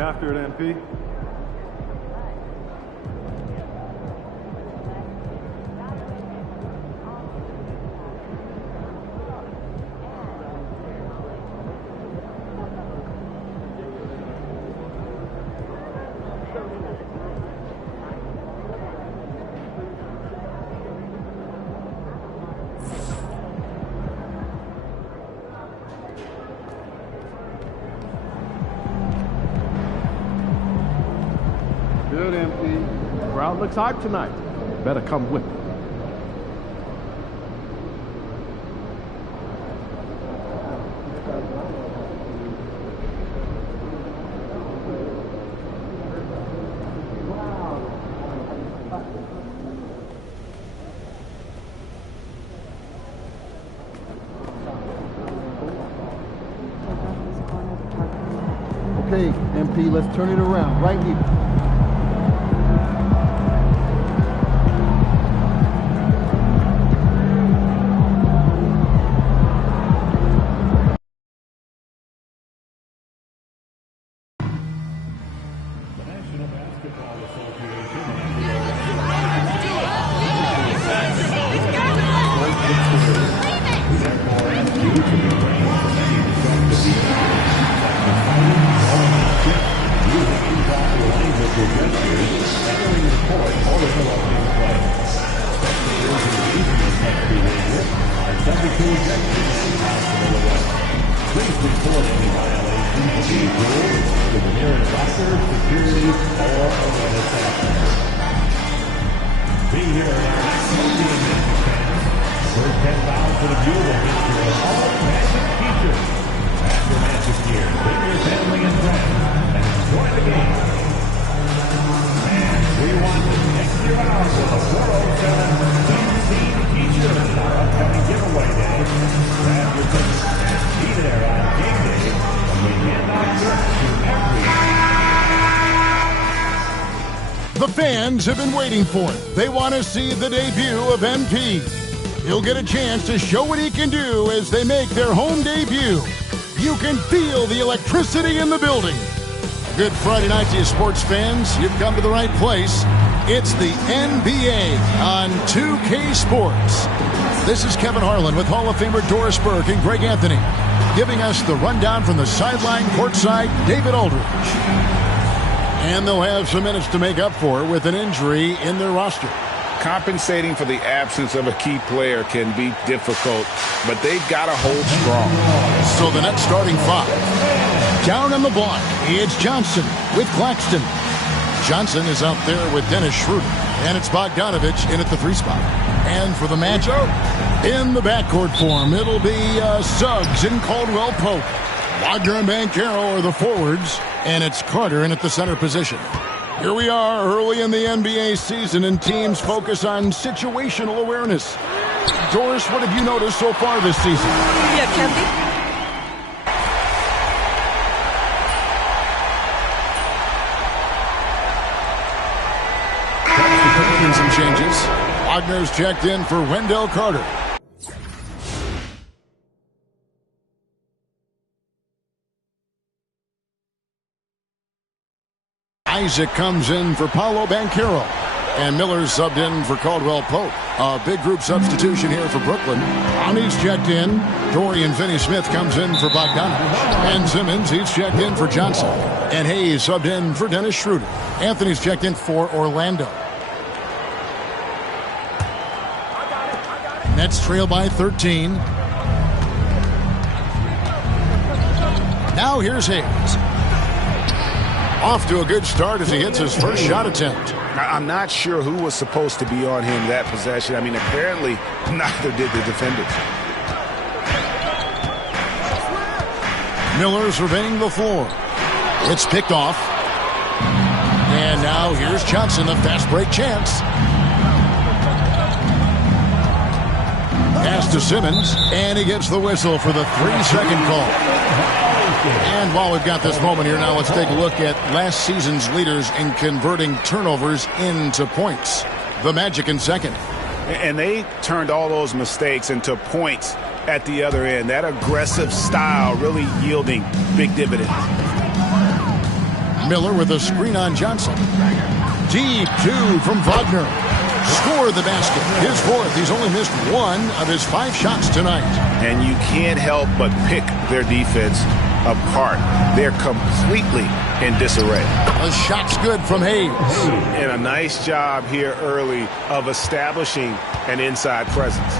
after it, MP. Good, MP. Crowd looks hype tonight. Better come with me. Okay, MP, let's turn it around right here. The fans have been waiting for it. They want to see the debut of MP. He'll get a chance to show what he can do as they make their home debut. You can feel the electricity in the building. Good Friday night to you, sports fans. You've come to the right place. It's the NBA on 2K Sports. This is Kevin Harlan with Hall of Famer Doris Burke and Greg Anthony, giving us the rundown from the sideline courtside, David Aldridge. And they'll have some minutes to make up for with an injury in their roster. Compensating for the absence of a key player can be difficult, but they've got to hold strong. So the next starting five. Down on the block, it's Johnson with Claxton. Johnson is out there with Dennis Schroeder, and it's Bogdanovich in at the 3 spot. And for the Magic, in the backcourt form, it'll be Suggs and Caldwell Pope. Wagner and Banchero are the forwards, and it's Carter in at the center position. Here we are early in the NBA season, and teams focus on situational awareness. Doris, what have you noticed so far this season? Yeah, Kevin. Some changes. Wagner's checked in for Wendell Carter. Isaac comes in for Paolo Banchero. And Miller's subbed in for Caldwell Pope. A big group substitution here for Brooklyn. Ronnie's checked in. Dorian Finney-Smith comes in for Bogdanovich. And Simmons, he's checked in for Johnson. And Hayes subbed in for Dennis Schroeder. Anthony's checked in for Orlando. Nets trail by 13. Now here's Hayes. Off to a good start as he hits his first shot attempt. I'm not sure who was supposed to be on him that possession. I mean, apparently neither did the defenders. Miller surveying the floor. It's picked off. And now here's Johnson, the fast break chance. Pass to Simmons, and he gets the whistle for the 3-second call. And while we've got this moment here now, let's take a look at last season's leaders in converting turnovers into points. The Magic in second. And they turned all those mistakes into points at the other end. That aggressive style really yielding big dividends. Miller with a screen on Johnson. Deep two from Wagner. Score the basket. His fourth. He's only missed one of his 5 shots tonight. And you can't help but pick their defense apart. They're completely in disarray. A shot's good from Hayes. And a nice job here early of establishing an inside presence.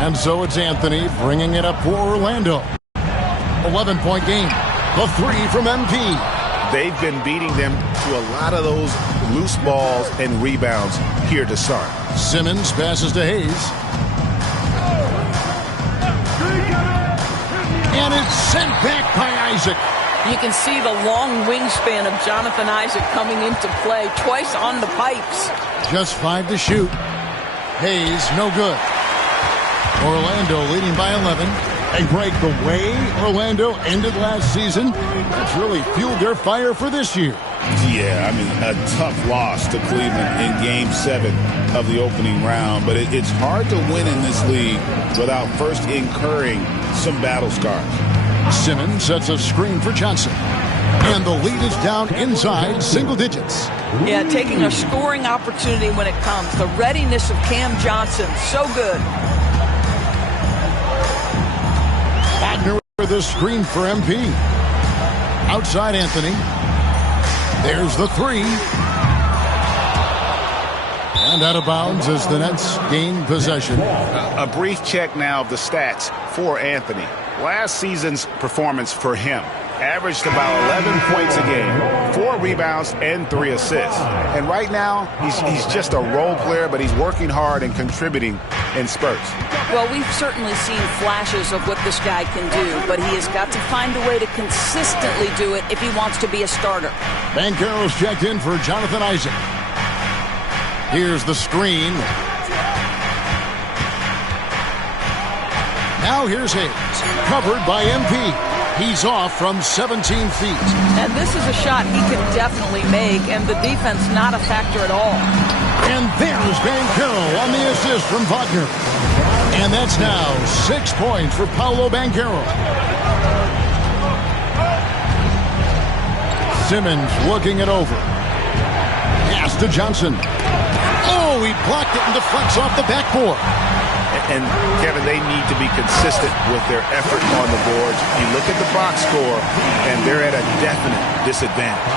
And so it's Anthony bringing it up for Orlando. 11-point game. The 3 from MP. They've been beating them to a lot of those loose balls and rebounds here to start. Simmons passes to Hayes. And it's sent back by Isaac. You can see the long wingspan of Jonathan Isaac coming into play twice on the pipes. Just 5 to shoot. Hayes, no good. Orlando leading by 11. They break the way Orlando ended last season. That's really fueled their fire for this year. Yeah, I mean, a tough loss to Cleveland in Game 7 of the opening round. But it's hard to win in this league without first incurring some battle scars. Simmons sets a screen for Johnson. And the lead is down inside single digits. Yeah, taking a scoring opportunity when it comes. The readiness of Cam Johnson, so good. Wagner with a screen for MP. Outside Anthony. There's the 3. And out of bounds as the Nets gain possession. A brief check now of the stats for Anthony. Last season's performance for him averaged about 11 points a game, 4 rebounds, and 3 assists. And right now, he's just a role player, but he's working hard and contributing in spurts. Well, we've certainly seen flashes of what this guy can do, but he has got to find a way to consistently do it if he wants to be a starter. Banchero's checked in for Jonathan Isaac. Here's the screen. Now here's Hayes, covered by MP. He's off from 17 feet. And this is a shot he can definitely make, and the defense not a factor at all. And there's Banchero on the assist from Wagner. And that's now 6 points for Paolo Banchero. Simmons looking it over. Pass to Johnson. Oh, he blocked it and deflects off the backboard. And, Kevin, they need to be consistent with their effort on the boards. You look at the box score, and they're at a definite disadvantage.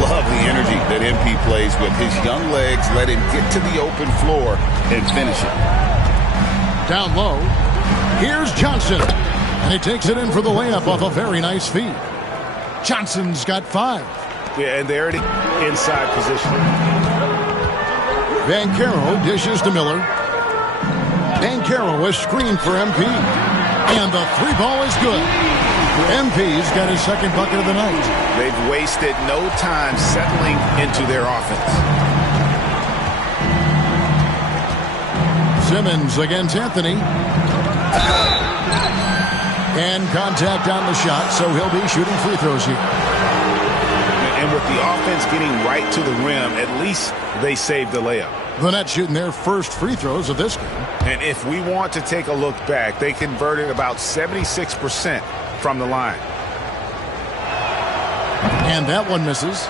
Love the energy that MP plays with. His young legs let him get to the open floor and finish it. Down low, here's Johnson. And he takes it in for the layup off a very nice feed. Johnson's got 5. Yeah, and they're inside position. Banchero dishes to Miller. Banchero is screened for MP. And the 3-ball is good. MP's got his second bucket of the night. They've wasted no time settling into their offense. Simmons against Anthony. And contact on the shot, so he'll be shooting free throws here. And with the offense getting right to the rim, at least they saved the layup. The Nets shooting their first free throws of this game. And if we want to take a look back, they converted about 76% from the line. And that one misses.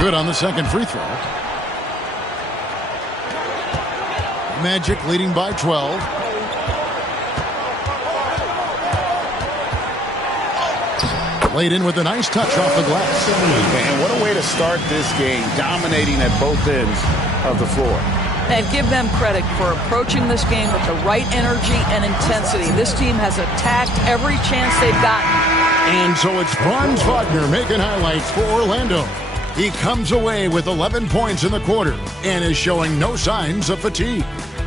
Good on the second free throw. Magic leading by 12. Laid in with a nice touch off the glass. And what a way to start this game, dominating at both ends of the floor. And give them credit for approaching this game with the right energy and intensity. This team has attacked every chance they've gotten. And so it's Franz Wagner making highlights for Orlando. He comes away with 11 points in the quarter and is showing no signs of fatigue.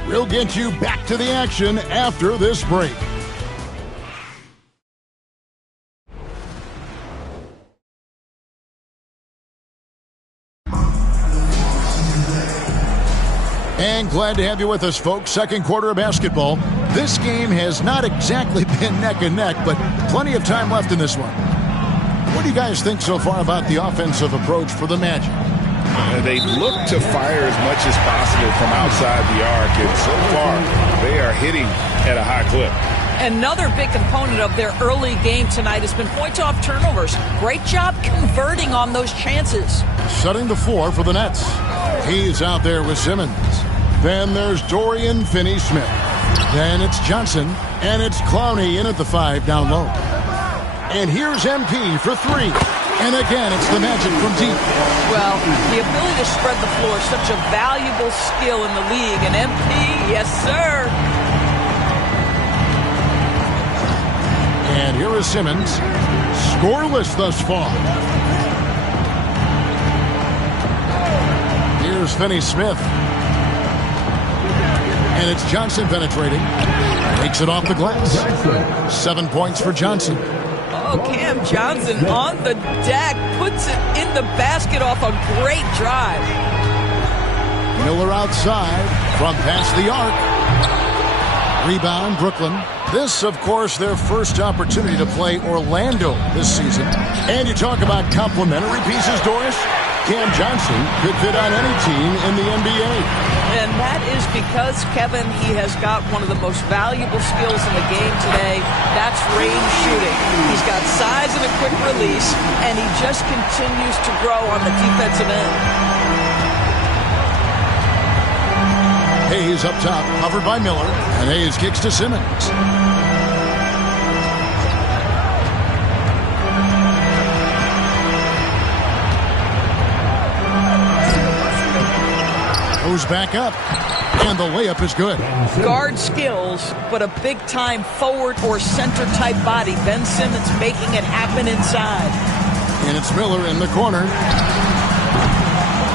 We'll get you back to the action after this break. And glad to have you with us, folks. Second quarter of basketball. This game has not exactly been neck and neck, but plenty of time left in this one. What do you guys think so far about the offensive approach for the Magic? They look to fire as much as possible from outside the arc, and so far they are hitting at a high clip. Another big component of their early game tonight has been points off turnovers. Great job converting on those chances. Setting the floor for the Nets. He's out there with Simmons. Then there's Dorian Finney-Smith. Then it's Johnson. And it's Clowney in at the 5 down low. And here's MP for 3. And again, it's the Magic from deep. Well, the ability to spread the floor is such a valuable skill in the league. And MP, yes, sir. And here is Simmons. Scoreless thus far. Here's Finney-Smith. And it's Johnson penetrating. Takes it off the glass. 7 points for Johnson. Oh, Cam Johnson on the deck. Puts it in the basket off a great drive. Miller outside from past the arc. Rebound, Brooklyn. This, of course, their first opportunity to play Orlando this season. And you talk about complementary pieces, Doris. Cam Johnson could fit on any team in the NBA. And that is because, Kevin, he has got one of the most valuable skills in the game today. That's range shooting. He's got size and a quick release, and he just continues to grow on the defensive end. Hayes up top, covered by Miller, and Hayes kicks to Simmons. Goes back up, and the layup is good. Guard skills, but a big-time forward or center-type body. Ben Simmons making it happen inside. And it's Miller in the corner.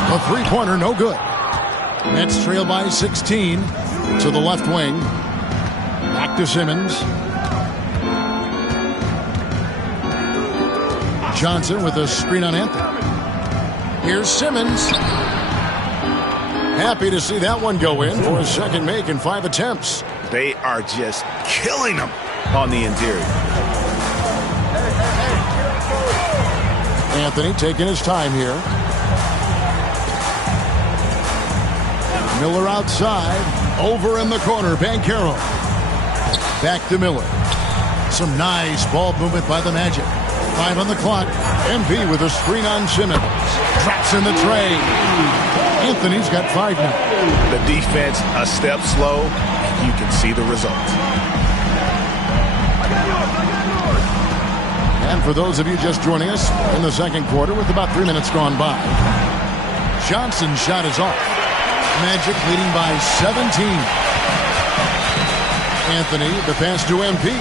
A three-pointer, no good. Nets trail by 16 to the left wing. Back to Simmons. Johnson with a screen on Anthony. Here's Simmons. Happy to see that one go in for a second make in 5 attempts. They are just killing them on the interior. Anthony taking his time here. Miller outside. Over in the corner. Banchero. Back to Miller. Some nice ball movement by the Magic. 5 on the clock. MP with a screen on Simmons. Traps in the tray. Anthony's got 5 now. The defense a step slow. You can see the result. And for those of you just joining us in the second quarter with about 3 minutes gone by, Johnson's shot is off. Magic leading by 17. Anthony, the pass to MP.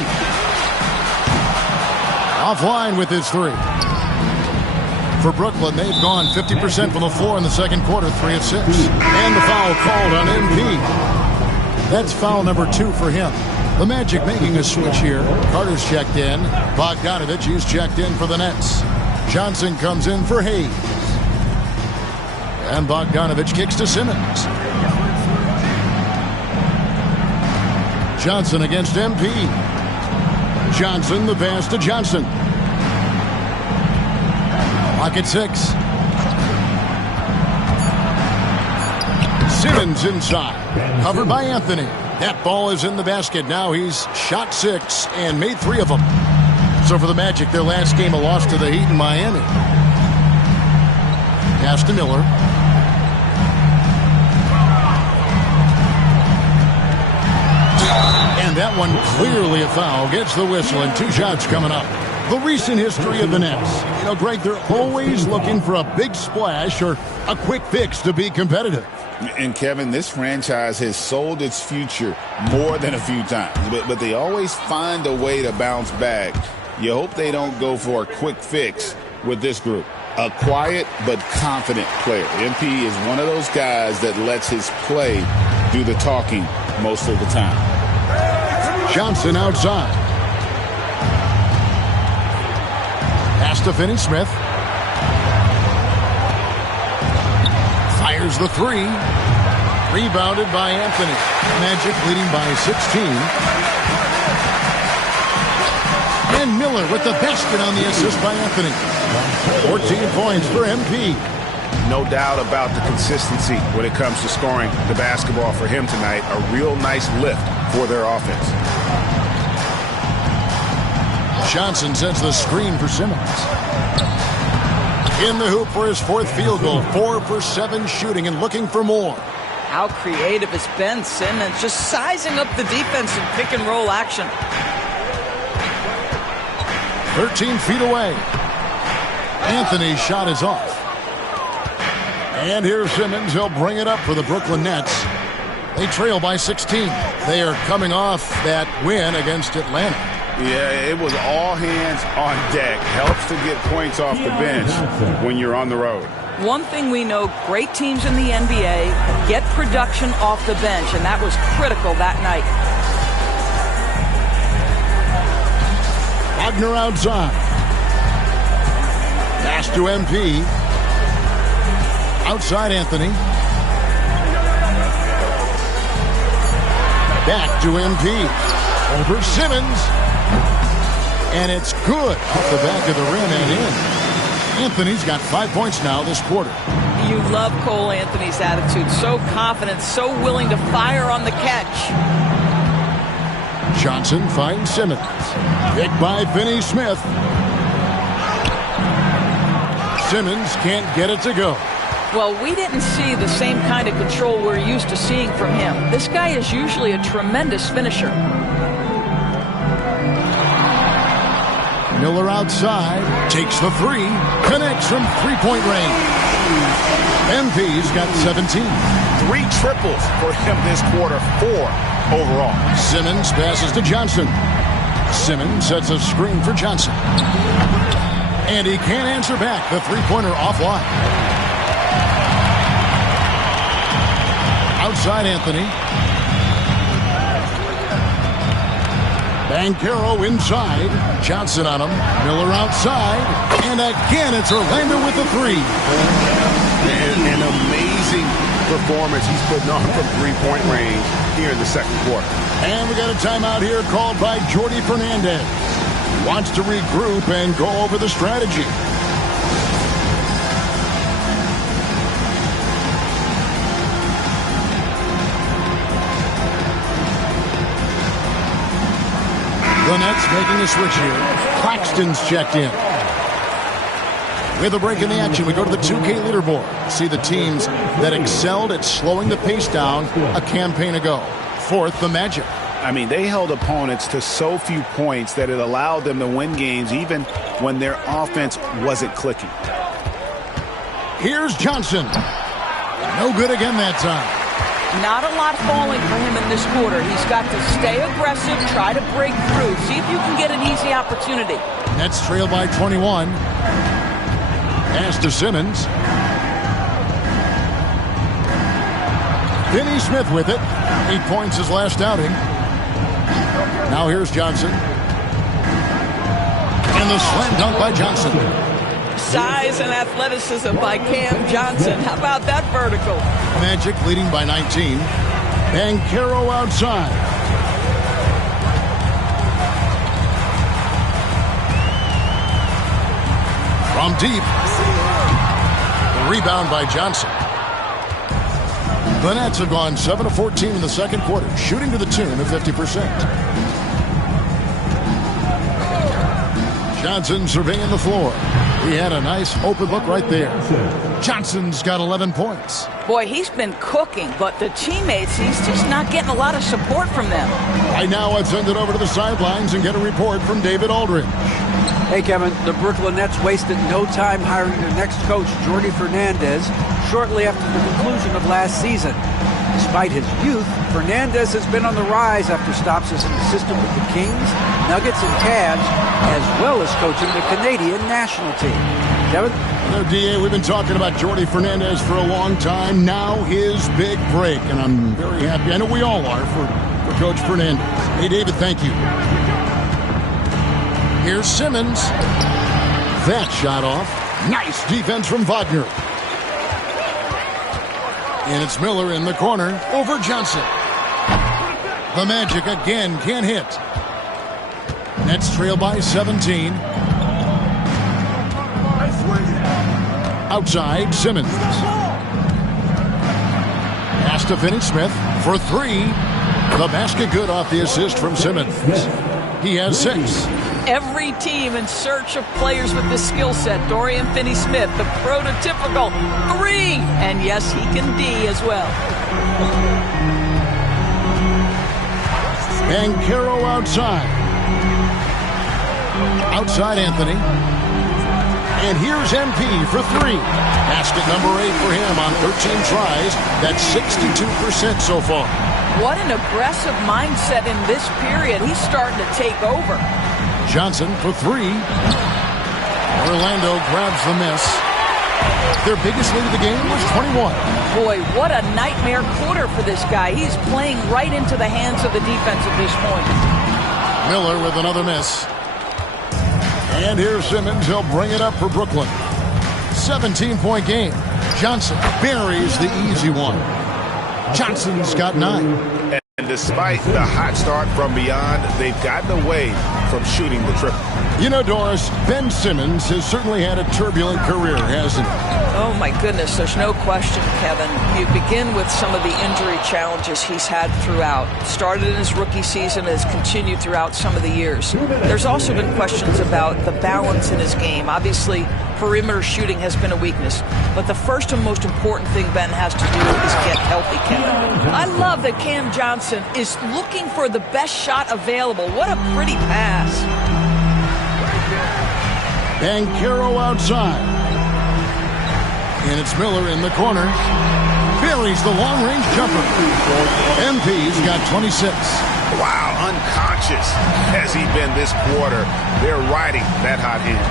Offline with his 3. For Brooklyn, they've gone 50% from the floor in the second quarter, 3 of 6. And the foul called on MP. That's foul number 2 for him. The Magic making a switch here. Carter's checked in. Bogdanovich is checked in for the Nets. Johnson comes in for Hayes. And Bogdanovich kicks to Simmons. Johnson against MP. Johnson, the pass to Johnson. Lock at 6. Simmons inside. Covered by Anthony. That ball is in the basket. Now he's shot 6 and made 3 of them. So for the Magic, their last game a loss to the Heat in Miami. Pass to Miller. And that one clearly a foul. Gets the whistle and 2 shots coming up. The recent history of the Nets. You know, Greg, they're always looking for a big splash or a quick fix to be competitive. And, Kevin, this franchise has sold its future more than a few times. But they always find a way to bounce back. You hope they don't go for a quick fix with this group. A quiet but confident player. MP is one of those guys that lets his play do the talking most of the time. Johnson outside. Pass to Finney-Smith. Fires the 3. Rebounded by Anthony. Magic leading by 16. And Miller with the basket on the assist by Anthony. 14 points for MP. No doubt about the consistency when it comes to scoring the basketball for him tonight. A real nice lift for their offense. Johnson sends the screen for Simmons. In the hoop for his 4th field goal. 4 for 7 shooting and looking for more. How creative has Ben Simmons, just sizing up the defense in pick and roll action. 13 feet away. Anthony's shot is off. And here's Simmons. He'll bring it up for the Brooklyn Nets. They trail by 16. They are coming off that win against Atlanta. Yeah, it was all hands on deck. Helps to get points off the bench when you're on the road. One thing we know, great teams in the NBA get production off the bench, and that was critical that night. Wagner outside. Pass to MP. Outside Anthony. Back to MP. Over Simmons. And it's good off the back of the rim and in. Anthony's got 5 points now this quarter. You love Cole Anthony's attitude. So confident, so willing to fire on the catch. Johnson finds Simmons. Picked by Finney-Smith. Simmons can't get it to go. Well, we didn't see the same kind of control we're used to seeing from him. This guy is usually a tremendous finisher. Miller outside, takes the 3, connects from three-point range. MP's got 17. 3 triples for him this quarter, 4 overall. Simmons passes to Johnson. Simmons sets a screen for Johnson. And he can't answer back. The three-pointer offline. Outside Anthony. Banchero inside. Johnson on him. Miller outside. And again, it's Orlando with the 3. An amazing performance he's putting on from three-point range here in the second quarter. And we got a timeout here called by Jordi Fernandez. Wants to regroup and go over the strategy. The Nets making a switch here. Claxton's checked in. With a break in the action, we go to the 2K leaderboard. See the teams that excelled at slowing the pace down a campaign ago. 4th, the Magic. I mean, they held opponents to so few points that it allowed them to win games even when their offense wasn't clicking. Here's Johnson. No good again that time. Not a lot falling for him in this quarter. He's got to stay aggressive, try to break through, see if you can get an easy opportunity. Nets trail by 21. Pass to Simmons. Finney-Smith with it. 8 points his last outing. Now here's Johnson. And the slam dunk by Johnson. Size and athleticism by Cam Johnson. How about that vertical? Magic leading by 19. Banchero outside. From deep. The rebound by Johnson. The Nets have gone 7 of 14 in the second quarter, shooting to the tune of 50%. Johnson surveying the floor. He had a nice open look right there. Johnson's got 11 points. Boy, he's been cooking, but the teammates, he's just not getting a lot of support from them. Right now, I've sent it over to the sidelines and get a report from David Aldridge. Hey, Kevin, the Brooklyn Nets wasted no time hiring their next coach, Jordi Fernandez, shortly after the conclusion of last season. Despite his youth, Fernandez has been on the rise after stops as an assistant with the Kings, Nuggets, and Cavs, as well as coaching the Canadian national team. Kevin? No, DA, we've been talking about Jordi Fernandez for a long time. Now his big break, and I'm very happy. I know we all are for Coach Fernandez. Hey, David, thank you. Here's Simmons. That shot off. Nice defense from Wagner. And it's Miller in the corner over Johnson. The Magic again can't hit. Nets trail by 17. Outside, Simmons. Pass to Finney-Smith for 3. The basket good off the assist from Simmons. He has 6. Every team in search of players with this skill set. Dorian Finney-Smith, the prototypical 3. And yes, he can D as well. Banchero outside. Outside Anthony. And here's MP for 3. Basket number 8 for him on 13 tries. That's 62% so far. What an aggressive mindset in this period. He's starting to take over. Johnson for 3. Orlando grabs the miss. Their biggest lead of the game was 21. Boy, what a nightmare quarter for this guy. He's playing right into the hands of the defense at this point. Miller with another miss. And here's Simmons. He'll bring it up for Brooklyn. 17-point game. Johnson buries the easy one. Johnson's got 9. And despite the hot start from beyond, they've gotten away from shooting the triple. You know, Doris, Ben Simmons has certainly had a turbulent career, hasn't he? Oh, my goodness, there's no question, Kevin. You begin with some of the injury challenges he's had throughout. Started in his rookie season, has continued throughout some of the years. There's also been questions about the balance in his game. Obviously, perimeter shooting has been a weakness. But the first and most important thing Ben has to do is get healthy, Kevin. I love that Cam Johnson is looking for the best shot available. What a pretty pass. Banchero outside. And it's Miller in the corner. Buries the long-range jumper. MP's got 26. Wow, unconscious has he been this quarter. They're riding that hot hand.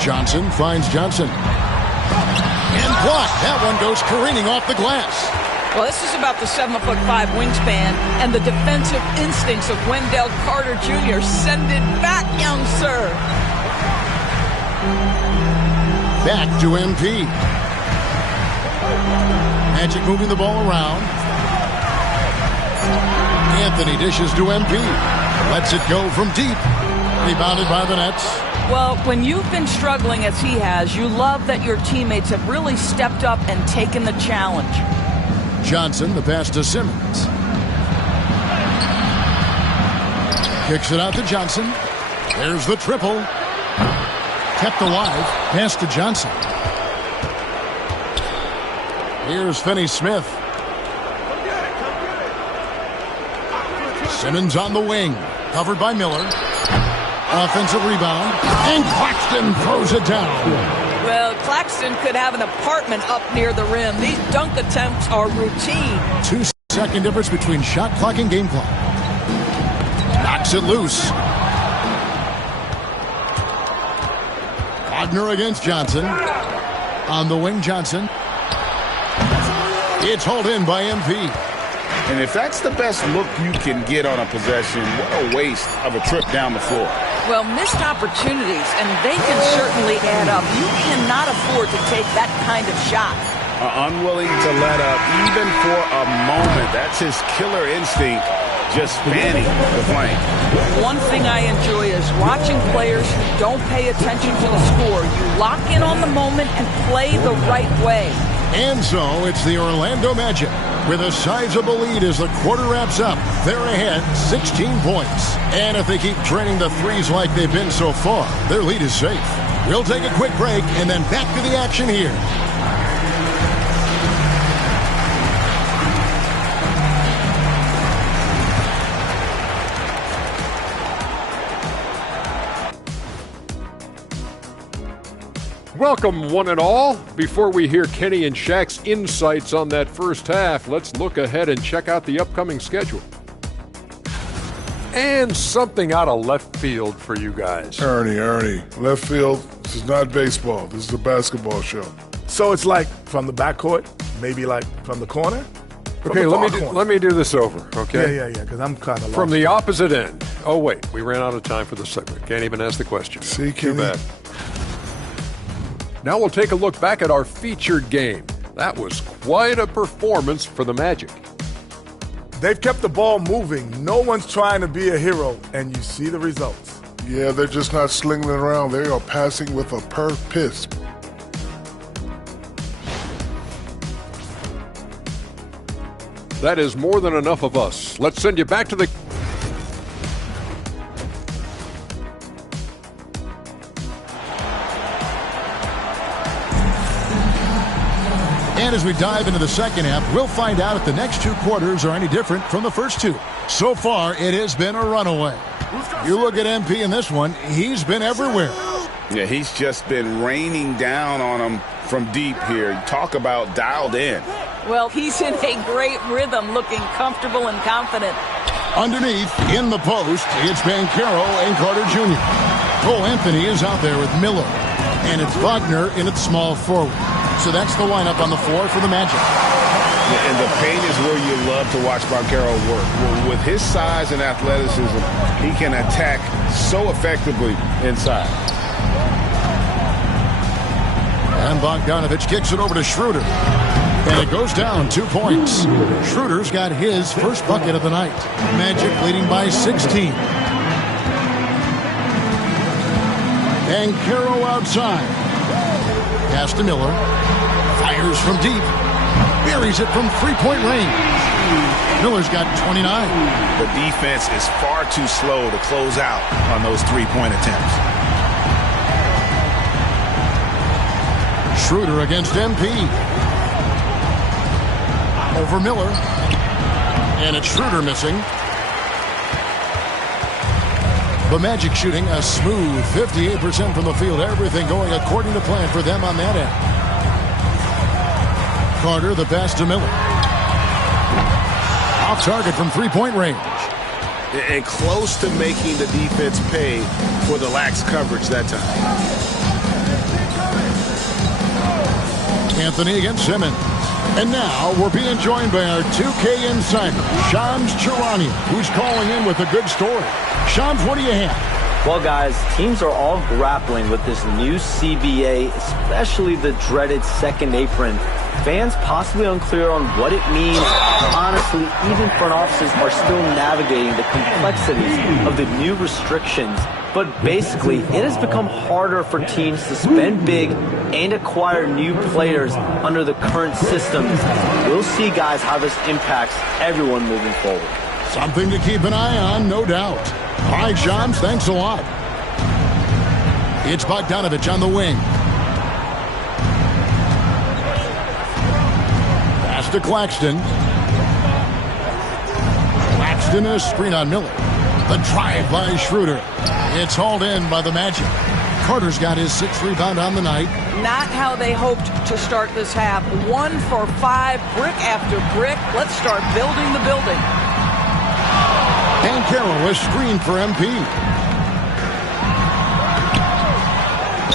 Johnson finds Johnson. And blocked. That one goes careening off the glass. Well, this is about the 7'5" wingspan and the defensive instincts of Wendell Carter Jr. Send it back, young sir. Back to MP. Magic moving the ball around. Anthony dishes to MP. Lets it go from deep. Rebounded by the Nets. Well, when you've been struggling as he has, you love that your teammates have really stepped up and taken the challenge. Johnson, the pass to Simmons. Kicks it out to Johnson. There's the triple. Kept alive. Pass to Johnson. Here's Finney-Smith. Simmons on the wing. Covered by Miller. Offensive rebound. And Claxton throws it down. Well, Claxton could have an apartment up near the rim. These dunk attempts are routine. 2-second difference between shot clock and game clock. Knocks it loose. Wagner against Johnson. On the wing, Johnson. It's hauled in by MP. And if that's the best look you can get on a possession, what a waste of a trip down the floor. Well, missed opportunities, and they can certainly add up. You cannot afford to take that kind of shot. Unwilling to let up, even for a moment. That's his killer instinct, just fanning the flame. One thing I enjoy is watching players who don't pay attention to the score. You lock in on the moment and play the right way. And so it's the Orlando Magic with a sizable lead as the quarter wraps up. They're ahead 16 points. And if they keep draining the threes like they've been so far, their lead is safe. We'll take a quick break and then back to the action here. Welcome, one and all. Before we hear Kenny and Shaq's insights on that first half, let's look ahead and check out the upcoming schedule. And something out of left field for you guys. Ernie, left field, this is not baseball. This is a basketball show. So it's like from the backcourt, maybe like from the corner? Okay, let me do this over, okay? Yeah, because I'm kind of lost. From the opposite end. Oh, wait, we ran out of time for the segment. Can't even ask the question. See, Too Kenny? bad. Now we'll take a look back at our featured game. That was quite a performance for the Magic. They've kept the ball moving. No one's trying to be a hero, and you see the results. Yeah, they're just not slinging it around. They are passing with a purpose. That is more than enough of us. Let's send you back to the... As we dive into the second half, we'll find out if the next 2 quarters are any different from the first 2. So far, it has been a runaway. You look at MP in this one, he's been everywhere. Yeah, he's just been raining down on him from deep here. Talk about dialed in. Well, he's in a great rhythm, looking comfortable and confident. Underneath, in the post, it's Banchero and Carter Jr. Cole Anthony is out there with Miller. And it's Wagner in its small forward. So that's the lineup on the floor for the Magic. And the paint is where you love to watch Banchero work. With his size and athleticism, he can attack so effectively inside. And Bogdanovich kicks it over to Schroeder. And it goes down 2 points. Schroeder's got his first bucket of the night. Magic leading by 16. Banchero outside. Pass to Miller. Fires from deep. Buries it from 3-point range. Miller's got 29. The defense is far too slow to close out on those 3-point attempts. Schroeder against MP. Over Miller. And it's Schroeder missing. The Magic shooting a smooth 58% from the field. Everything going according to plan for them on that end. Carter, the pass to Miller. Off target from 3-point range. And close to making the defense pay for the lax coverage that time. Anthony against Simmons. And now we're being joined by our 2K insider, Shams Charania, who's calling in with a good story. Shams, what do you have? Well, guys, teams are all grappling with this new CBA, especially the dreaded second apron. Fans possibly unclear on what it means. Honestly, even front offices are still navigating the complexities of the new restrictions. But basically, it has become harder for teams to spend big and acquire new players under the current systems. We'll see, guys, how this impacts everyone moving forward. Something to keep an eye on, no doubt. All right, Shams, thanks a lot. It's Bogdanovich on the wing. Pass to Claxton. Claxton a screen on Miller. The drive by Schroeder. It's hauled in by the Magic. Carter's got his 6th rebound on the night. Not how they hoped to start this half. 1 for 5, brick after brick. Let's start building the building. Banchero is screened for MP.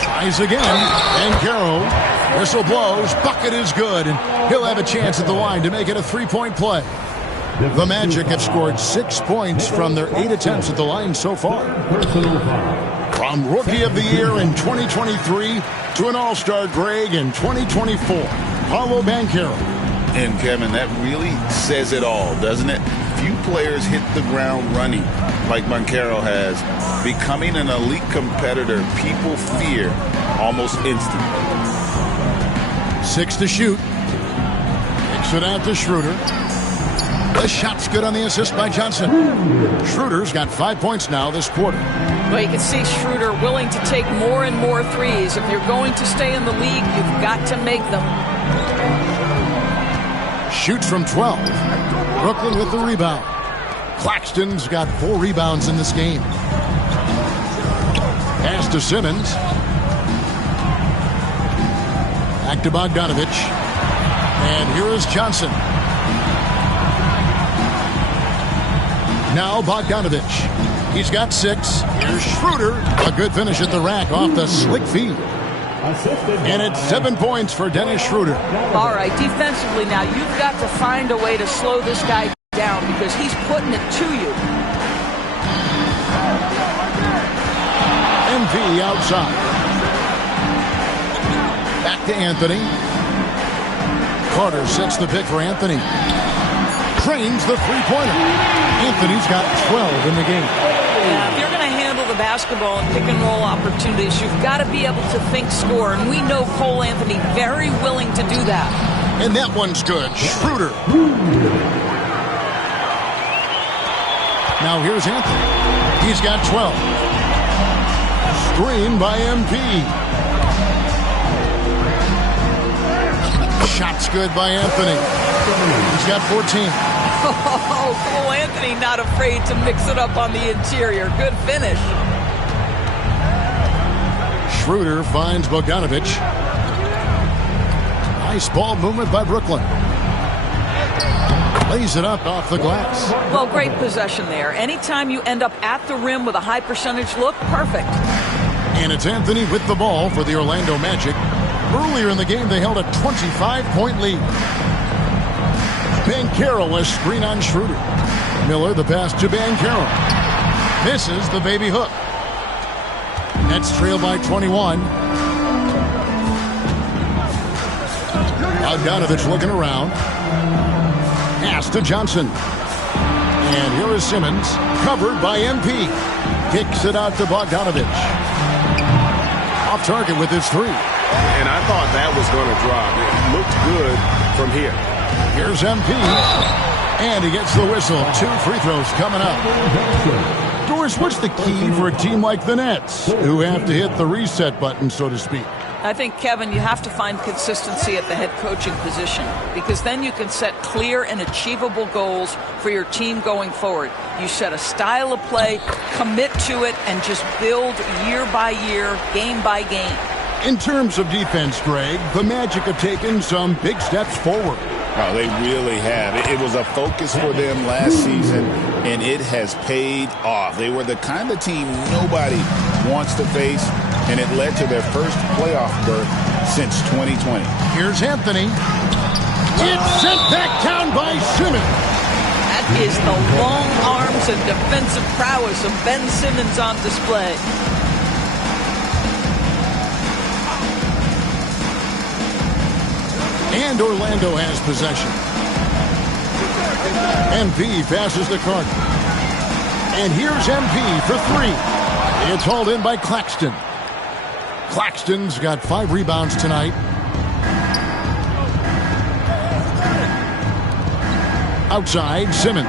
Tries again. Banchero. Whistle blows. Bucket is good. And he'll have a chance at the line to make it a 3-point play. The Magic have scored 6 points from their 8 attempts at the line so far. From Rookie of the Year in 2023 to an All-Star Greg in 2024, Paolo Banchero. And, Kevin, that really says it all, doesn't it? Few players hit the ground running like Banchero has, becoming an elite competitor people fear almost instantly. 6 to shoot. Kicks it out to Schroeder. The shot's good on the assist by Johnson. Schroeder's got 5 points now this quarter. Well, you can see Schroeder willing to take more and more threes. If you're going to stay in the league, you've got to make them. Shoots from 12. Brooklyn with the rebound. Claxton's got 4 rebounds in this game. Pass to Simmons. Back to Bogdanovich. And here is Johnson. Now Bogdanovich. He's got 6. Here's Schroeder. A good finish at the rack off the slick feed. And it's 7 points for Dennis Schroeder. All right, defensively now, you've got to find a way to slow this guy down because he's putting it to you. MV outside. Back to Anthony. Carter sets the pick for Anthony. Trains the three-pointer. Anthony's got 12 in the game. Yeah, if you're going to handle the basketball and pick-and-roll opportunities, you've got to be able to think score, and we know Cole Anthony very willing to do that. And that one's good. Schroeder. Now here's Anthony. He's got 12. Screen by MP. Shot's good by Anthony. He's got 14. Oh, Cole Anthony not afraid to mix it up on the interior. Good finish. Schroeder finds Bogdanovich. Nice ball movement by Brooklyn. Lays it up off the glass. Well, great possession there. Anytime you end up at the rim with a high percentage look, perfect. And it's Anthony with the ball for the Orlando Magic. Earlier in the game, they held a 25-point lead. Banchero, a screen on Schroeder. Miller, the pass to Banchero. Misses the baby hook. Nets trail by 21. Bogdanovich looking around. Pass to Johnson. And here is Simmons, covered by MP. Kicks it out to Bogdanovich. Off target with his three. And I thought that was going to drop. It looked good from here. Here's MP. And he gets the whistle. 2 free throws coming up. Doris, what's the key for a team like the Nets, who have to hit the reset button, so to speak? I think, Kevin, you have to find consistency at the head coaching position, because then you can set clear and achievable goals for your team going forward. You set a style of play, commit to it, and just build year by year, game by game. In terms of defense, Greg, the Magic have taken some big steps forward. Oh, they really have. It was a focus for them last season, and it has paid off. They were the kind of team nobody wants to face, and it led to their first playoff berth since 2020. Here's Anthony. It's sent back down by Simmons. That is the long arms and defensive prowess of Ben Simmons on display. And Orlando has possession. MP passes the card. And here's MP for 3. It's hauled in by Claxton. Claxton's got 5 rebounds tonight. Outside, Simmons.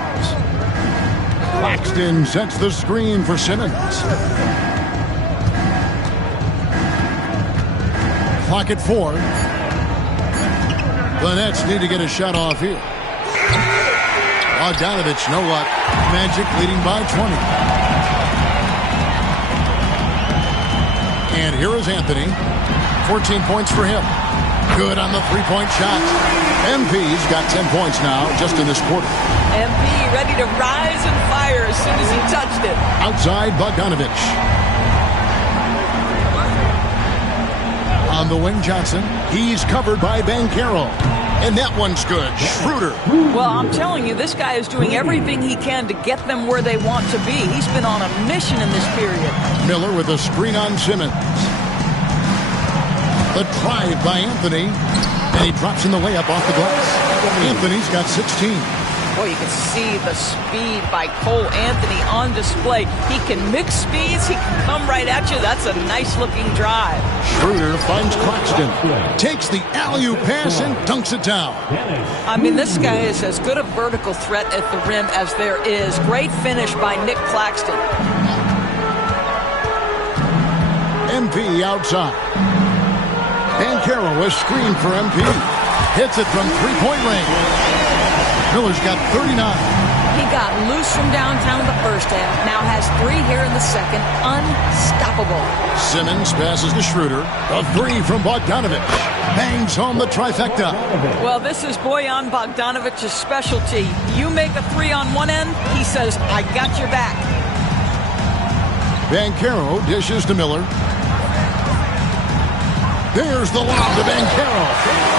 Claxton sets the screen for Simmons. Clock at 4. The Nets need to get a shot off here. Bogdanovich, no luck. Magic leading by 20. And here is Anthony. 14 points for him. Good on the three-point shot. MP's got 10 points now just in this quarter. MP ready to rise and fire as soon as he touched it. Outside, Bogdanovich. On the wing, Johnson. He's covered by Banchero. And that one's good. Schroeder. Well, I'm telling you, this guy is doing everything he can to get them where they want to be. He's been on a mission in this period. Miller with a screen on Simmons. The drive by Anthony. And he drops in the layup off the glass. Anthony's got 16. Boy, you can see the speed by Cole Anthony on display. He can mix speeds. He can come right at you. That's a nice-looking drive. Schroeder finds Claxton. Takes the alley-oop pass and dunks it down. I mean, this guy is as good a vertical threat at the rim as there is. Great finish by Nick Claxton. MP outside. Banchero, a screen for MP. Hits it from three-point range. Miller's got 39. He got loose from downtown in the first half. Now has 3 here in the second. Unstoppable. Simmons passes to Schroeder. A 3 from Bogdanovich. Bangs home the trifecta. Well, this is Bojan Bogdanovich's specialty. You make a 3 on one end, he says, I got your back. Banchero dishes to Miller. There's the lob to Banchero.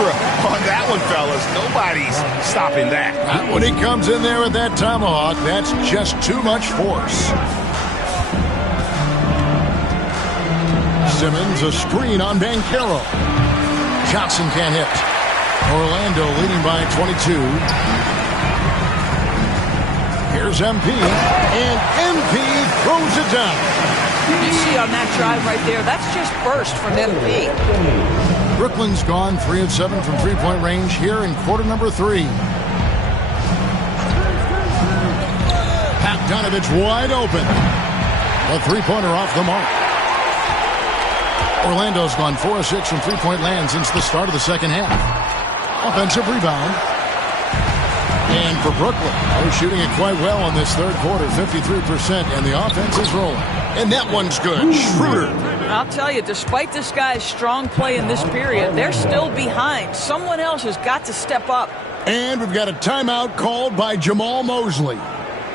On that one, fellas. Nobody's stopping that. When he comes in there with that tomahawk, that's just too much force. Simmons, a screen on Banchero. Johnson can't hit. Orlando leading by 22. Here's MP. And MP throws it down. You see on that drive right there, that's just burst from MP. Brooklyn's gone 3 of 7 from three-point range here in quarter number 3. Bogdanovich wide open. A three-pointer off the mark. Orlando's gone 4 of 6 from three-point land since the start of the second half. Offensive rebound. And for Brooklyn, they're shooting it quite well in this third quarter, 53%, and the offense is rolling. And that one's good. Schroeder. I'll tell you, despite this guy's strong play in this period, they're still behind. Someone else has got to step up. And we've got a timeout called by Jamal Mosley.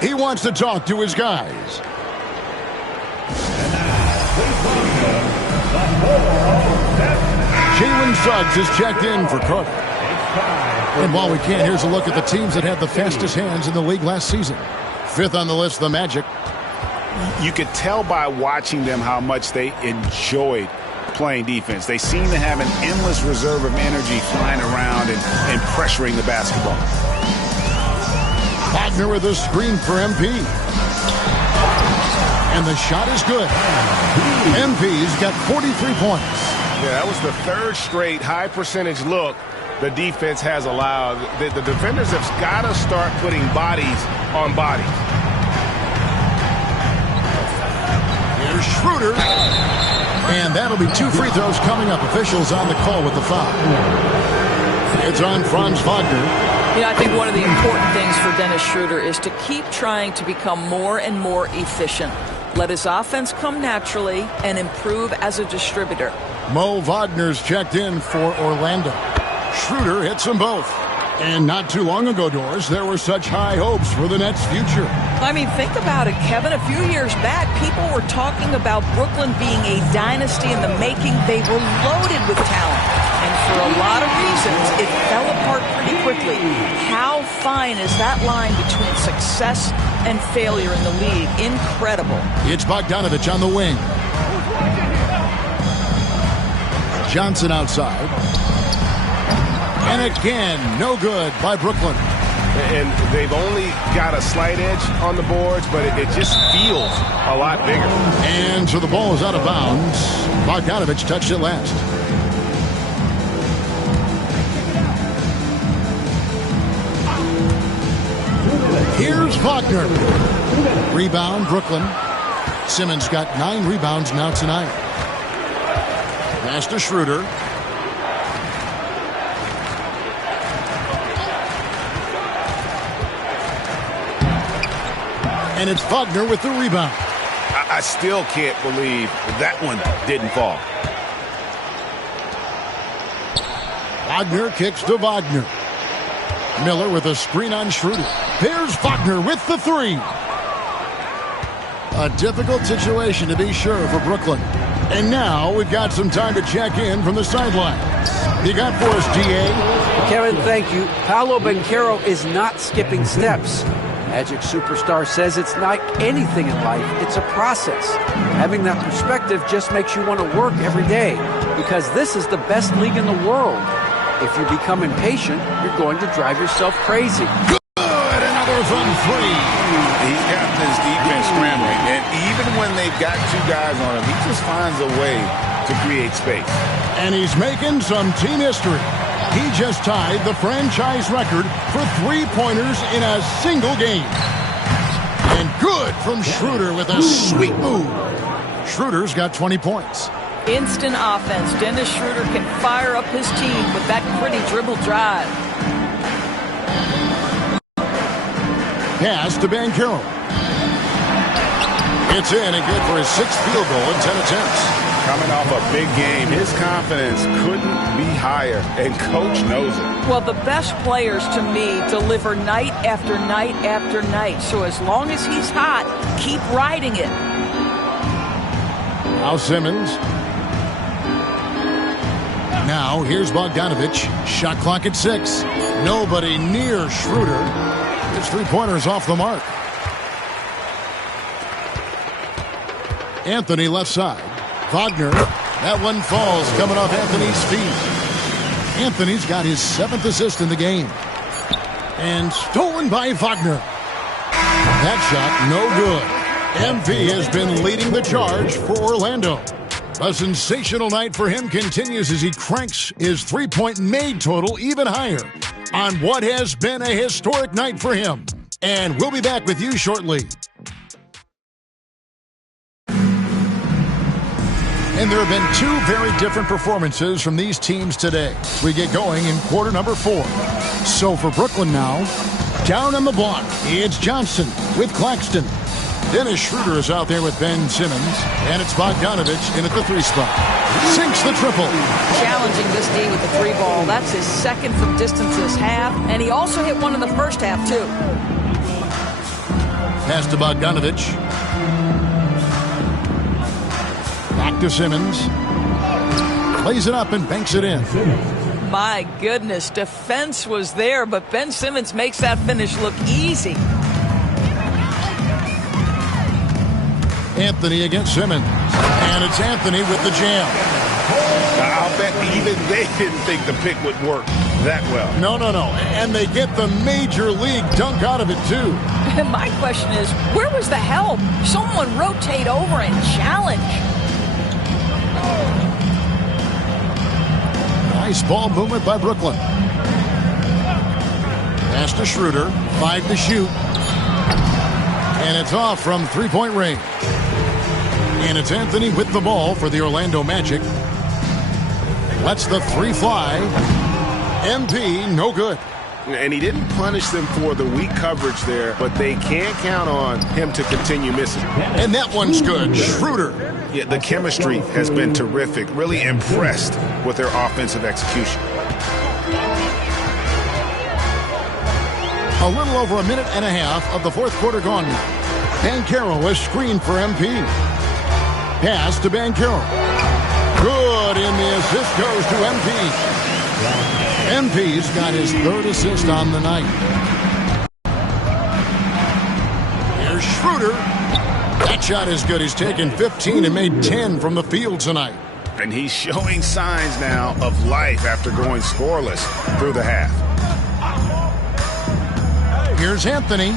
He wants to talk to his guys. Jalen Suggs is checked in for Cook. And while we can't, here's a look at the teams that had the fastest hands in the league last season. 5th on the list, the Magic. You could tell by watching them how much they enjoyed playing defense. They seem to have an endless reserve of energy flying around and pressuring the basketball. Wagner with a screen for MP. And the shot is good. MP's got 43 points. Yeah, that was the 3rd straight high percentage look the defense has allowed. The defenders have got to start putting bodies on bodies. Here's Schroeder. And that'll be 2 free throws coming up. Officials on the call with the foul. It's on Franz Wagner. I think one of the important things for Dennis Schroeder is to keep trying to become more and more efficient. Let his offense come naturally and improve as a distributor. Mo Wagner's checked in for Orlando. Schroeder hits them both. And not too long ago, Doris, there were such high hopes for the Nets' future. I mean, think about it, Kevin. A few years back, people were talking about Brooklyn being a dynasty in the making. They were loaded with talent. And for a lot of reasons, it fell apart pretty quickly. How fine is that line between success and failure in the league? Incredible. It's Bogdanovich on the wing. Johnson outside. And again, no good by Brooklyn. And they've only got a slight edge on the boards, but it just feels a lot bigger. And so the ball is out of bounds. Bogdanovich touched it last. Here's Wagner. Rebound, Brooklyn. Simmons got 9 rebounds now tonight. Pass to Schroeder. And it's Wagner with the rebound. I still can't believe that one didn't fall. Wagner kicks to Wagner. Miller with a screen on Schroeder. There's Wagner with the 3. A difficult situation to be sure for Brooklyn. And now we've got some time to check in from the sidelines. You got for us, GA? Kevin, thank you. Paolo Banchero is not skipping steps. Magic superstar says it's like anything in life, it's a process. Having that perspective just makes you want to work every day because this is the best league in the world. If you become impatient, you're going to drive yourself crazy. Good! Another from 3. He's got this defense scrambling, and even when they've got 2 guys on him, he just finds a way to create space. And he's making some team history. He just tied the franchise record for 3-pointers in a single game. And good from Schroeder with a sweet move. Schroeder's got 20 points. Instant offense. Dennis Schroeder can fire up his team with that pretty dribble drive. Pass to Banchero. It's in and good for his 6th field goal in 10 attempts. Coming off a big game, his confidence couldn't be higher, and Coach knows it. Well, the best players, to me, deliver night after night after night. So as long as he's hot, keep riding it. Now Simmons. Now here's Bogdanovich. Shot clock at 6. Nobody near Schroeder. His 3-pointer's off the mark. Anthony left side. Wagner. That one falls coming off Anthony's feet. Anthony's got his 7th assist in the game. And stolen by Wagner. That shot no good. MP has been leading the charge for Orlando. A sensational night for him continues as he cranks his 3-point made total even higher on what has been a historic night for him. And we'll be back with you shortly. And there have been two very different performances from these teams today. We get going in quarter number 4. So for Brooklyn now, down on the block, it's Johnson with Claxton. Dennis Schroeder is out there with Ben Simmons, and it's Bogdanovich in at the 3 spot. Sinks the triple. Challenging this D with the 3 ball. That's his second from distance this half, and he also hit one in the first half, too. Pass to Bogdanovich. Back to Simmons. Plays it up and banks it in. My goodness, defense was there, but Ben Simmons makes that finish look easy. Anthony against Simmons. And it's Anthony with the jam. I'll bet even they didn't think the pick would work that well. No. And they get the major league dunk out of it, too. My question is, where was the help? Someone rotate over and challenge. Nice ball movement by Brooklyn. Pass to Schroeder. 5 to shoot. And it's off from 3-point range. And it's Anthony with the ball for the Orlando Magic. Lets the 3 fly. MP, no good. And he didn't punish them for the weak coverage there, but they can't count on him to continue missing. And that one's good. Schroeder. Yeah, the chemistry has been terrific. Really impressed with their offensive execution. A little over a minute and a half of the fourth quarter gone now. Banchero is screened for MP. Pass to Banchero. Good, and the assist goes to MP. MP's got his 3rd assist on the night. Here's Schroeder. That shot is good. He's taken 15 and made 10 from the field tonight. And he's showing signs now of life after going scoreless through the half. Here's Anthony.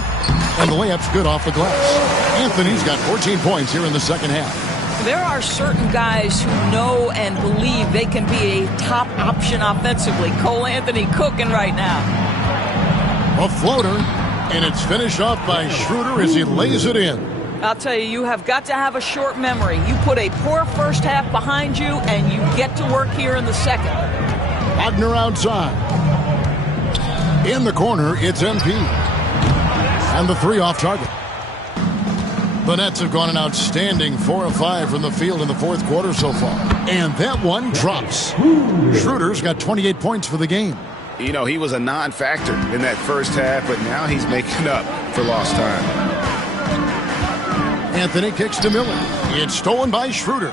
And the layup's good off the glass. Anthony's got 14 points here in the second half. There are certain guys who know and believe they can be a top option offensively. Cole Anthony cooking right now. A floater, and it's finished off by Schroeder as he lays it in. I'll tell you, you have got to have a short memory. You put a poor first half behind you, and you get to work here in the second. Wagner outside. In the corner, it's MP. And the 3 off target. The Nets have gone an outstanding 4 of 5 from the field in the fourth quarter so far. And that one drops. Schroeder's got 28 points for the game. You know, he was a non-factor in that first half, but now he's making up for lost time. Anthony kicks to Miller. It's stolen by Schroeder.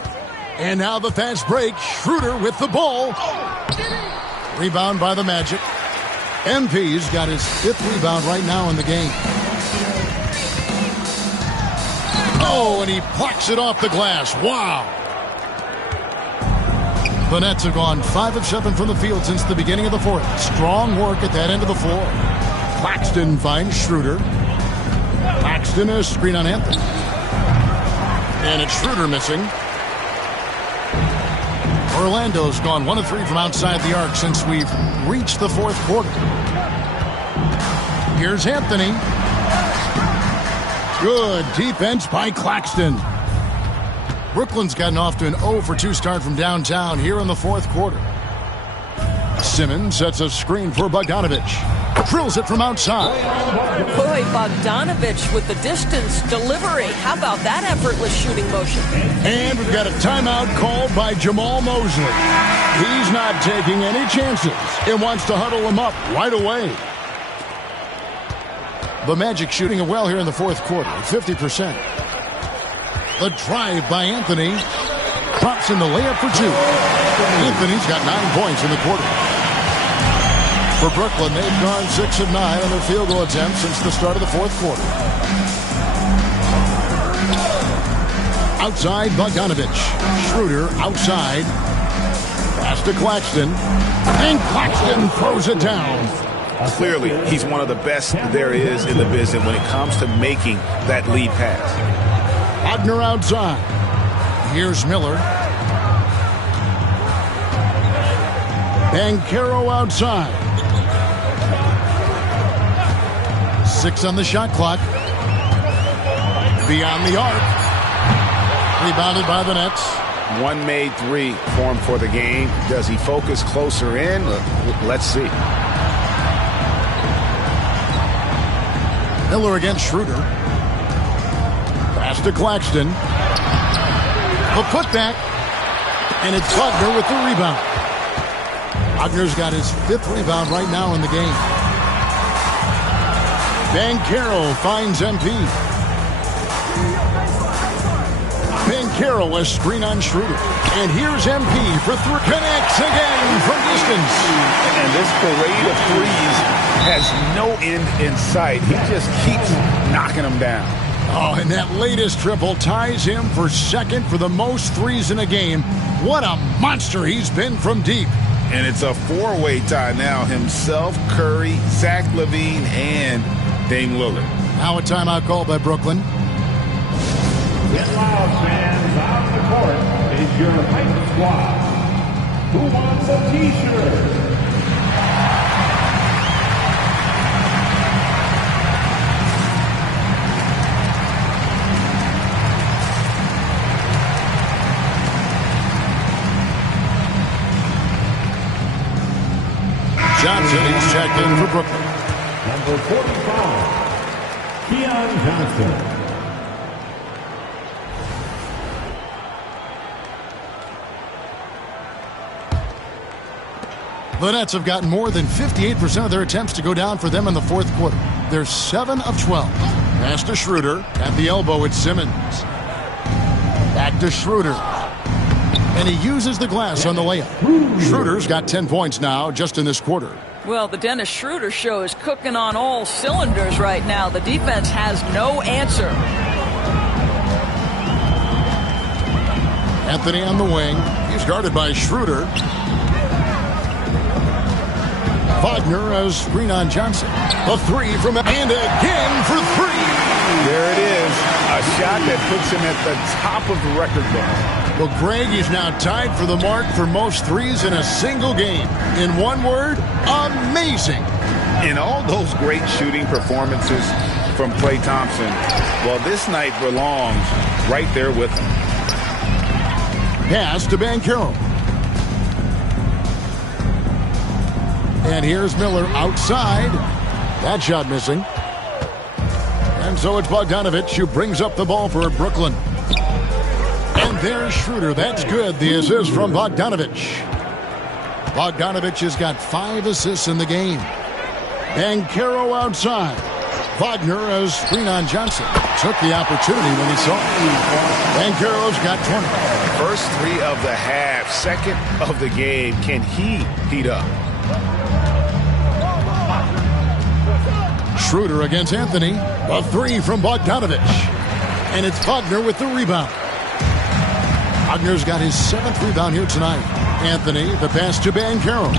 And now the fast break. Schroeder with the ball. Rebound by the Magic. MP's got his 5th rebound right now in the game. Oh, and he plucks it off the glass. Wow. The Nets have gone 5 of 7 from the field since the beginning of the fourth. Strong work at that end of the floor. Claxton finds Schroeder. Claxton is screen on Anthony. And it's Schroeder missing. Orlando's gone 1 of 3 from outside the arc since we've reached the fourth quarter. Here's Anthony. Good defense by Claxton. Brooklyn's gotten off to an 0 for 2 start from downtown here in the fourth quarter. Simmons sets a screen for Bogdanovich. Drills it from outside. Boy, Bogdanovich with the distance delivery. How about that effortless shooting motion? And we've got a timeout called by Jamal Mosley. He's not taking any chances and wants to huddle him up right away. The Magic shooting it well here in the fourth quarter, 50%. The drive by Anthony. Pops in the layup for 2. Anthony's got 9 points in the quarter. For Brooklyn, they've gone 6 of 9 on their field goal attempts since the start of the fourth quarter. Outside, Bogdanovich. Schroeder outside. Pass to Claxton. And Claxton throws it down. Clearly, he's one of the best there is in the business when it comes to making that lead pass. Wagner outside. Here's Miller. Banchero outside. 6 on the shot clock. Beyond the arc. Rebounded by the Nets. One made three for him for the game. Does he focus closer in? Let's see. Miller against Schroeder. Pass to Claxton. The putback. And it's Wagner with the rebound. Wagner's got his 5th rebound right now in the game. Banchero finds MP. Banchero a screen on Schroeder. And here's MP for 3. Connects again from distance. And this parade of threes has no end in sight. He just keeps knocking them down. Oh, and that latest triple ties him for 2nd for the most threes in a game. What a monster he's been from deep. And it's a 4-way tie now. Himself, Curry, Zach LaVine, and Dame Lillard. Now a timeout call by Brooklyn. Get loud, fans. On the court is your hype squad. Who wants a T-shirt? Johnson is checked in for Brooklyn. Number 45, Keon Johnson. The Nets have gotten more than 58% of their attempts to go down for them in the 4th quarter. They're 7 of 12. Pass to Schroeder. At the elbow, it's Simmons. Back to Schroeder. And he uses the glass on the layup. Schroeder's got 10 points now just in this quarter. Well, the Dennis Schroeder show is cooking on all cylinders right now. The defense has no answer. Anthony on the wing. He's guarded by Schroeder. Wagner has screen on Johnson. A 3 from and again for 3. There it is. A shot that puts him at the top of the record book. Well, Greg is now tied for the mark for most threes in a single game. In one word, amazing. In all those great shooting performances from Klay Thompson, well, this night belongs right there with him. Pass to Banchero. And here's Miller outside. That shot missing. And so it's Bogdanovich who brings up the ball for Brooklyn. And there's Schroeder. That's good. The assist from Bogdanovich. Bogdanovich has got 5 assists in the game. Banchero outside. Wagner has screen on Johnson. Took the opportunity when he saw it. Banchero's got 20. First 3 of the half, 2nd of the game. Can he heat up? Schroeder against Anthony. A 3 from Bogdanovich. And it's Wagner with the rebound. Wagner's got his 7th rebound here tonight. Anthony, the pass to Banchero.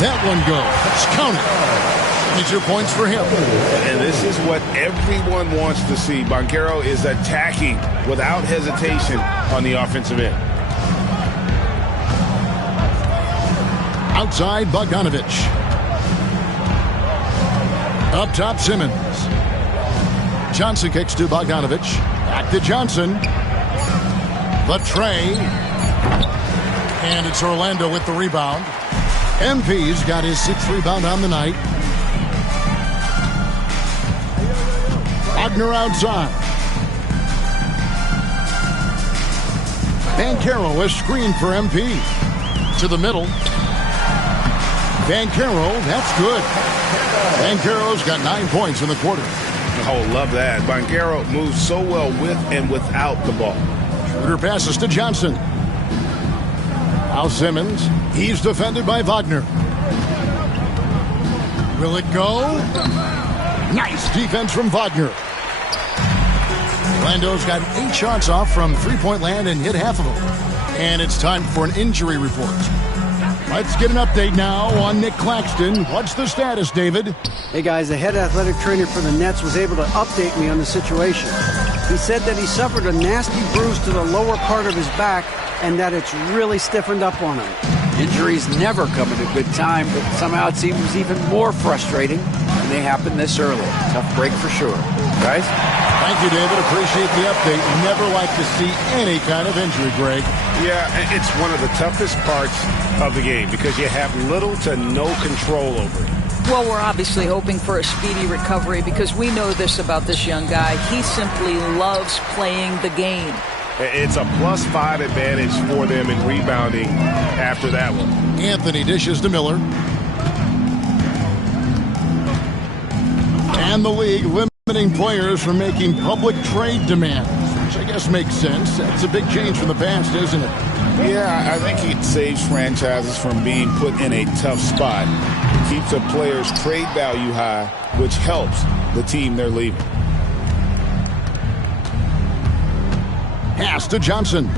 That one goes. Count it. 22 points for him. And this is what everyone wants to see. Banchero is attacking without hesitation on the offensive end. Outside, Bogdanovich. Up top, Simmons. Johnson kicks to Bogdanovich. Back to Johnson. The tray. And it's Orlando with the rebound. MP's got his 6th rebound on the night. Wagner outside. Banchero is screened for MP. To the middle. Banchero, that's good. Banchero's got 9 points in the quarter. Oh, love that. Banchero moves so well with and without the ball. Schroeder passes to Johnson. Now Simmons. He's defended by Wagner. Will it go? Nice defense from Wagner. Orlando's got 8 shots off from three-point land and hit half of them. And it's time for an injury report. Let's get an update now on Nick Claxton. What's the status, David? Hey guys, the head athletic trainer for the Nets was able to update me on the situation. He said that he suffered a nasty bruise to the lower part of his back and that it's really stiffened up on him. Injuries never come at a good time, but somehow it seems even more frustrating when they happen this early. Tough break for sure. Guys? Thank you, David. Appreciate the update. Never like to see any kind of injury, Greg. Yeah, it's one of the toughest parts of the game because you have little to no control over it. Well, we're obviously hoping for a speedy recovery because we know this about this young guy. He simply loves playing the game. It's a +5 advantage for them in rebounding after that one. Anthony dishes to Miller. And the league limiting players from making public trade demands, which I guess makes sense. That's a big change from the past, isn't it? Yeah, I think it saves franchises from being put in a tough spot. It keeps a player's trade value high, which helps the team they're leaving. Pass to Johnson.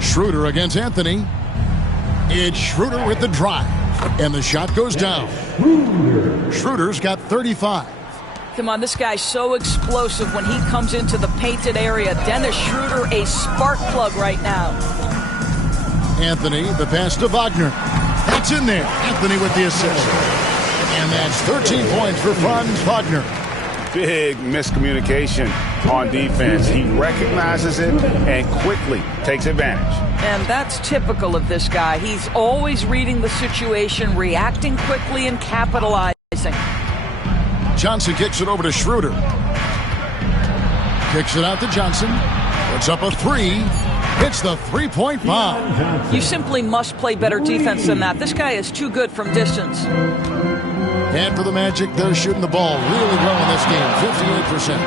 Schroeder against Anthony. It's Schroeder with the drive. And the shot goes down. Schroeder's got 35. Come on, this guy's so explosive when he comes into the painted area. Dennis Schroeder, a spark plug right now. Anthony, the pass to Wagner. That's in there. Anthony with the assist. And that's 13 points for Franz Wagner. Big miscommunication on defense. He recognizes it and quickly takes advantage. And that's typical of this guy. He's always reading the situation, reacting quickly, and capitalizing. Johnson kicks it over to Schroeder. Kicks it out to Johnson. Puts up a three. Hits the three-point bomb. You simply must play better defense than that. This guy is too good from distance. And for the Magic, they're shooting the ball really well in this game, 58%.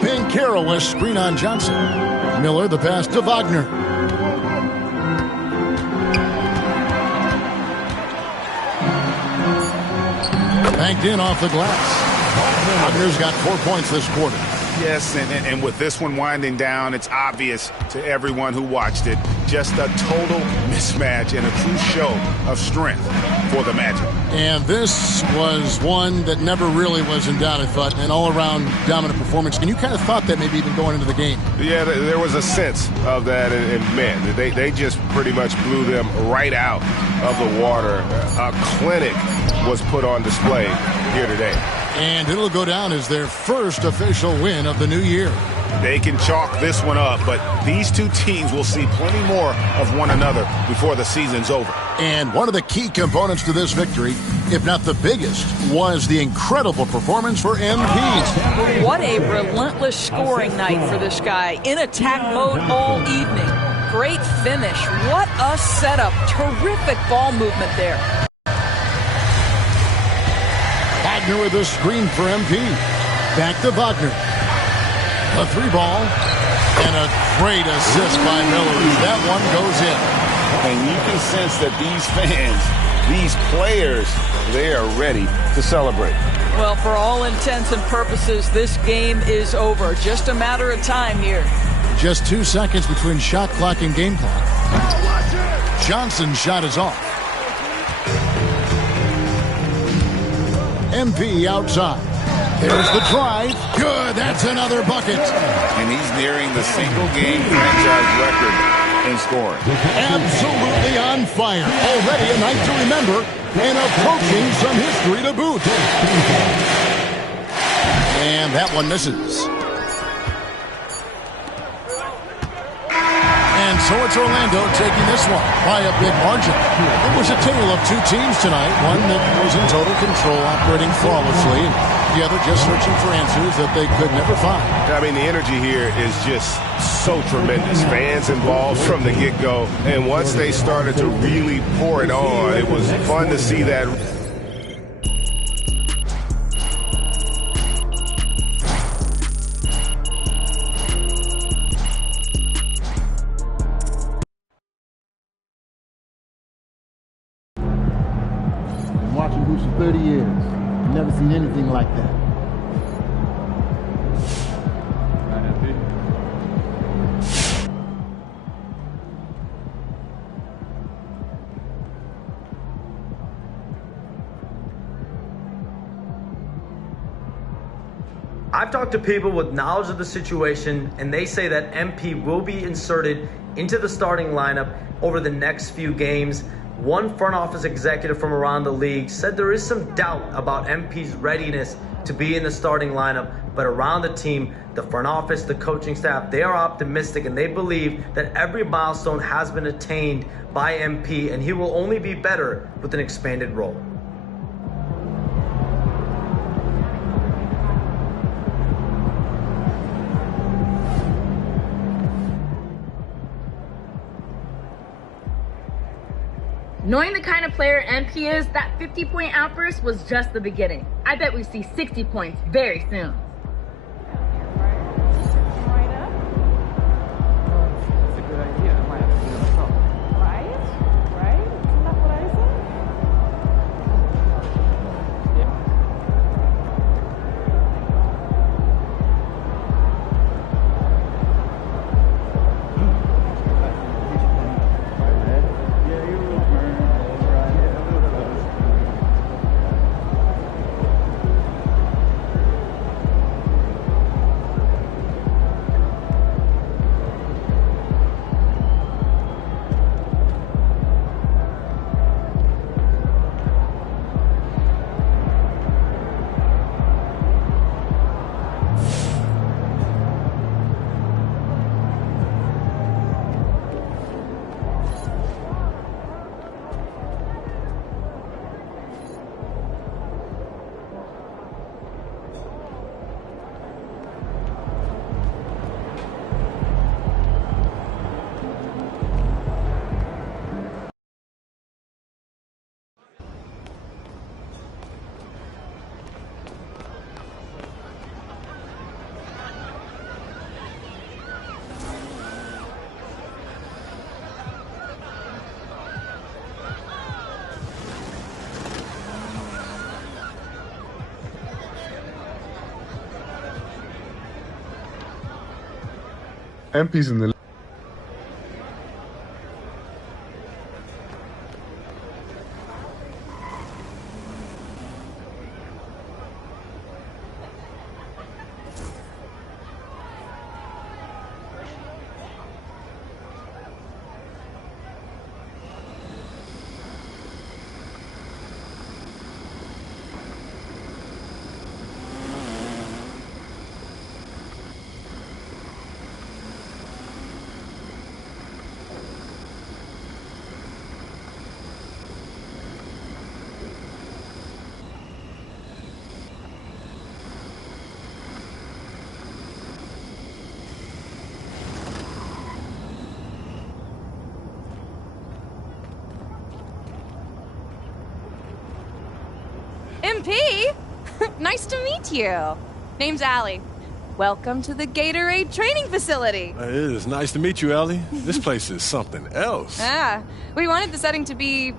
Banchero with screen on Johnson. Miller, the pass to Wagner. Banked in off the glass. Wagner's got 4 points this quarter. Yes, and with this one winding down, it's obvious to everyone who watched it, just a total mismatch and a true show of strength for the Magic. And this was one that never really was in doubt, I thought, an all-around dominant performance. And you kind of thought that maybe even going into the game. Yeah, there was a sense of that, and man, they just pretty much blew them right out of the water. A clinic was put on display here today. And it'll go down as their first official win of the new year. They can chalk this one up, but these two teams will see plenty more of one another before the season's over. And one of the key components to this victory, if not the biggest, was the incredible performance for MP. What a relentless scoring night for this guy. In attack mode all evening. Great finish. What a setup. Terrific ball movement there. Wagner with a screen for MP. Back to Wagner. A three ball. And a great assist by Miller. That one goes in. And you can sense that these fans, these players, they are ready to celebrate. Well, for all intents and purposes, this game is over. Just a matter of time here. Just 2 seconds between shot clock and game clock. Johnson's shot is off. MP outside. There's the drive. Good. That's another bucket. And he's nearing the single-game franchise record in scoring. Absolutely on fire. Already a night to remember and approaching some history to boot. And that one misses. And so it's Orlando taking this one by a big margin. It was a tale of two teams tonight. One that was in total control, operating flawlessly. The other just searching for answers that they could never find. I mean, the energy here is just so tremendous. Fans involved from the get-go. And once they started to really pour it on, it was fun to see that. Watching Hoops for 30 years. Never seen anything like that. I've talked to people with knowledge of the situation, and they say that MP will be inserted into the starting lineup over the next few games. One front office executive from around the league said there is some doubt about MP's readiness to be in the starting lineup but around the team, the front office, the coaching staff, they are optimistic and they believe that every milestone has been attained by MP, and he will only be better with an expanded role. Knowing the kind of player MP is, that 50-point outburst was just the beginning. I bet we see 60 points very soon. MP's in the MP? Nice to meet you. Name's Allie. Welcome to the Gatorade training facility. It is nice to meet you, Allie. This place is something else. We wanted the setting to be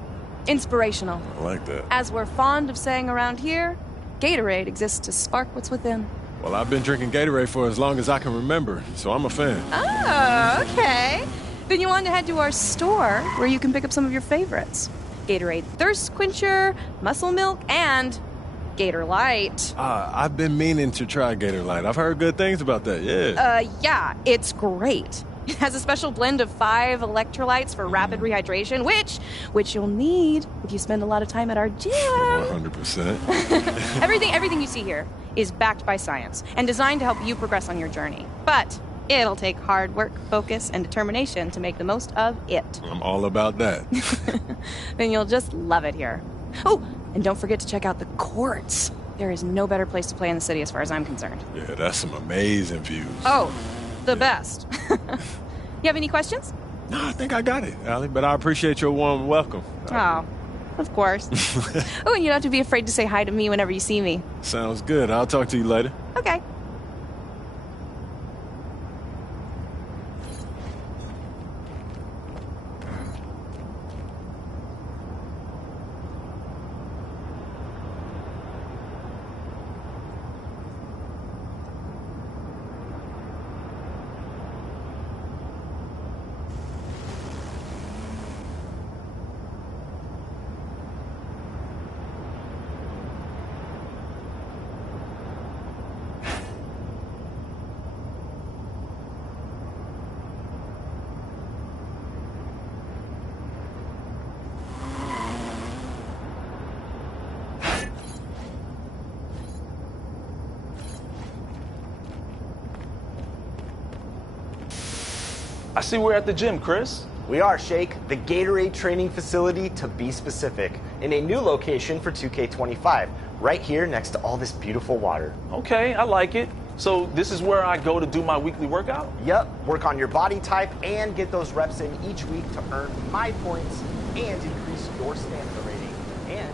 inspirational. I like that. As we're fond of saying around here, Gatorade exists to spark what's within. Well, I've been drinking Gatorade for as long as I can remember, so I'm a fan. Oh, okay. Then you want to head to our store where you can pick up some of your favorites. Gatorade Thirst Quencher, Muscle Milk, and Gator Light. I've been meaning to try Gator Light. I've heard good things about that, yeah. Yeah, it's great. It has a special blend of 5 electrolytes for rapid rehydration, which you'll need if you spend a lot of time at our gym. 100%. Everything you see here is backed by science and designed to help you progress on your journey. But it'll take hard work, focus, and determination to make the most of it. I'm all about that. Then you'll just love it here. Oh, and don't forget to check out the courts. There is no better place to play in the city as far as I'm concerned. Yeah, that's some amazing views. Oh, the best. You have any questions? No, I think I got it, Allie, but I appreciate your warm welcome. Oh, of course. Oh, and you don't have to be afraid to say hi to me whenever you see me. Sounds good. I'll talk to you later. Okay. I see we're at the gym, Chris. We are, Shake, the Gatorade training facility to be specific, in a new location for 2K25, right here next to all this beautiful water. Okay, I like it. So this is where I go to do my weekly workout? Yep, work on your body type and get those reps in each week to earn my points and increase your stamina rating. And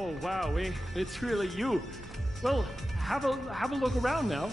Oh, wow, it's really you. Well, have a look around now.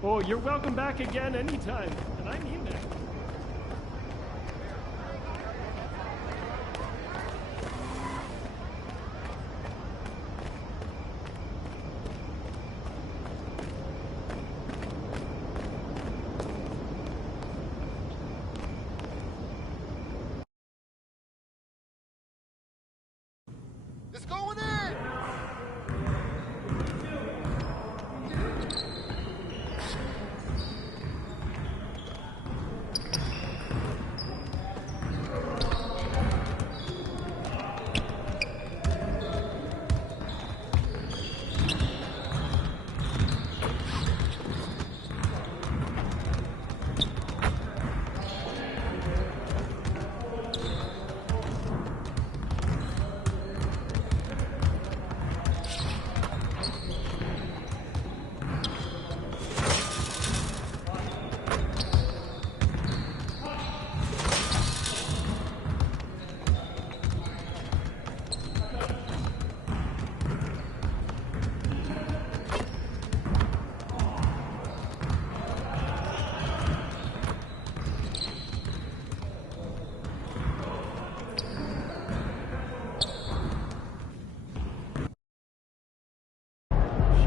Oh, you're welcome back again anytime, and I mean that. It's going in!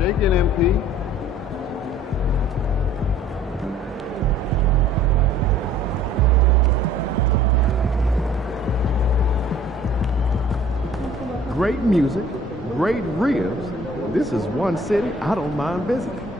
Shake it, MP. great music, great ribs, this is one city I don't mind visiting.